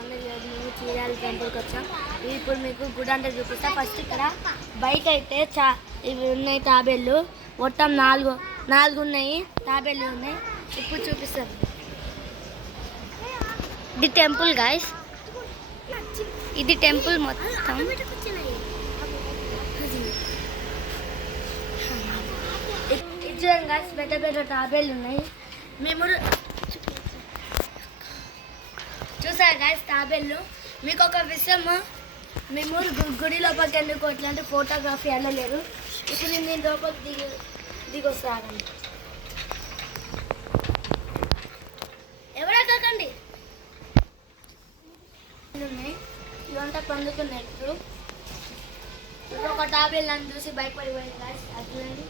అందరూ మేము చీరాల టెంపుల్కి వచ్చాం. ఇప్పుడు మీకు గుడి అంటే చూపిస్తా. ఫస్ట్ ఇక్కడ బైక్ అయితే ఇవి ఉన్నాయి తాబేళ్ళు. మొత్తం నాలుగు ఉన్నాయి తాబేళ్ళు ఉన్నాయి. ఇప్పుడు చూపిస్తాను. ఇది టెంపుల్ గాయస్, ఇది టెంపుల్ మొత్తం. చూడండి గాయస్, పెద్ద పెద్ద తాబేళ్ళు ఉన్నాయి. మేము చూసారు గాయస్ తాబేళ్ళు. మీకు ఒక విషయం, మేము గుడి లోపలికి ఎందుకు ఎట్లాంటి ఫోటోగ్రఫీ వెళ్ళలేదు. ఇప్పుడు నేను దీని లోపలికి దిగొస్తాను. ఎవరా కాకండి ఉన్నాయి. ఇవంతా పండుకున్నాయి. ఇప్పుడు ఒక తాబేలు నన్ను చూసి భయపడిపోయింది గాయస్. అట్లండి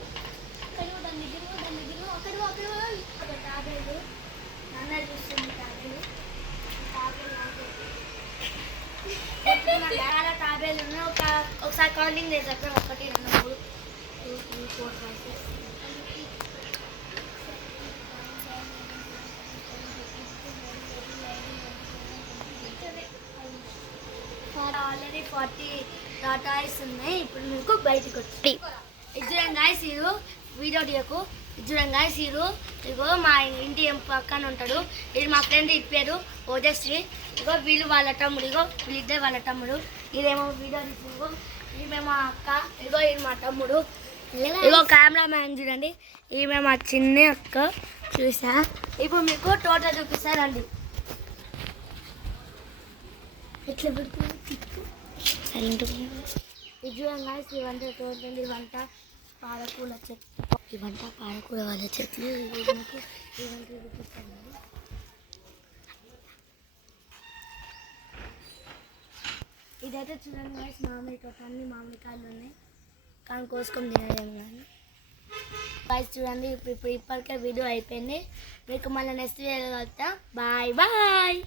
ఒక తాబేలు నన్న చూస్తుంది. చాలా తాబేలు ఉన్నాయి. ఒకసారి కౌంటింగ్ చేసేప్పుడు 1 2 3 2 3 4 5 6 ఆల్రెడీ 40 టాటాయిస్ ఉన్నాయి. ఇప్పుడు మీకు బయటకు వచ్చి ఇద్దరం గాయస్ ఇరు వీడియో తీయకు. ఇద్దరం గాయస్ ఇగో మా ఇంటి పక్కన ఉంటాడు. ఇది మా ఫ్రెండ్, ఇది పేరు ఓజశ్రీ. ఇగో వీళ్ళు వాళ్ళ తమ్ముడు, ఇగో వీళ్ళిద్దరు వాళ్ళ తమ్ముడు. ఇదేమో వీడియో తీసుకో, ఈమె మా అక్క, ఇగో ఇది మా తమ్ముడు. ఇగో కెమెరా మ్యాన్ చూడండి, ఈమె మా చిన్న అక్క. చూసా. ఇప్పుడు మీకు టోటల్ చూపిస్తారండి. ఎట్లా పెడుతుంది సైలెంట్. ఇది చూడండి గాయస్, ఇవంతా టోటల్ ఇవంతా పాలకూర చెట్లు. ఇవంతా పాలకూర వాళ్ళ చెట్లు. ఇవంతా చూపిస్తాను. ఇదైతే చూడండి గాయస్, మామిడి తోట. అన్ని మామిడికాయలు ఉన్నాయి కానీ కోసుకొని తినలేము. కానీ గాయస్ చూడండి, ఇప్పుడు ఇప్పటికే వీడియో అయిపోయింది. మీకు మళ్ళీ నెక్స్ట్ వీడియో కలుగుతా. Bye bye.